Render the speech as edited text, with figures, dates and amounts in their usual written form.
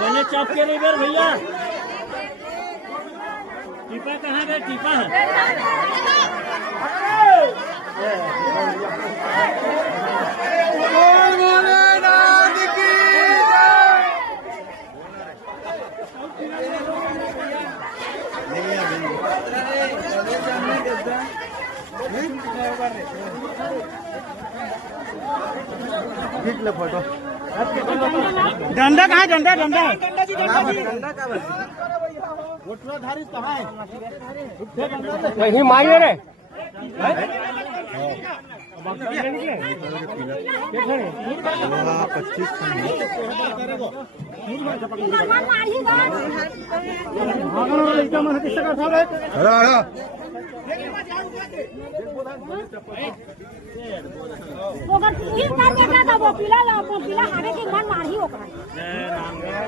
गले चौक के नहीं बेर भैया टीपा कहाँ गए टीपा फोटो डंडा कहाँ डंडा डंडा कहीं मांगे रे ओकर फिर कर देता था वो पिला हारे के मन मार ही ओकरा